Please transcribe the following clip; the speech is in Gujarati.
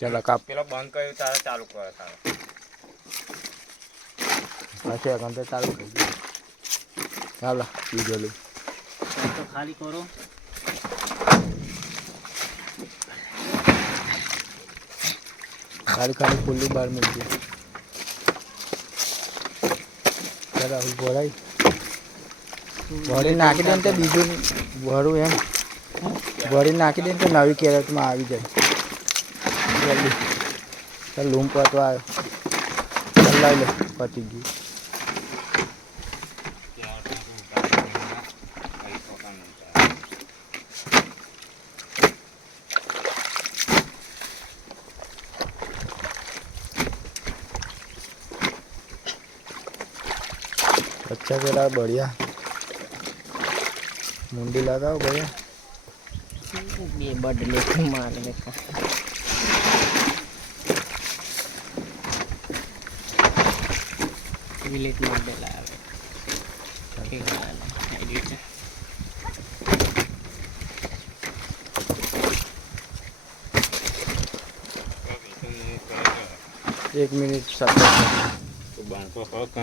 ચાલો કાપ પેલો બંધ કર્યો તારે ચાલુ કરે તારે પછી এখন તો ચાલુ થઈ ગયું ચાલો બીજો લઈ તો ખાલી કરો ખાલી ખાલી ફૂલી બહાર મૂકી ચાલો ભરાય ભરી નાખી દે ને તો બીજું ભરું એમ ભરી નાખી દે ને તો નવી કેરેટમાં આવી જાય જલ્દી ચાલ લૂમ પતવા આવ્યો લઈ લે પતી ગયું अच्छा करा बढ़िया मुंडी लगाओ भैया ये बदले के मारने का विलेट मॉडल आवे ठीक है एडिट 1 મિનિટ 17 તો બાંધો હક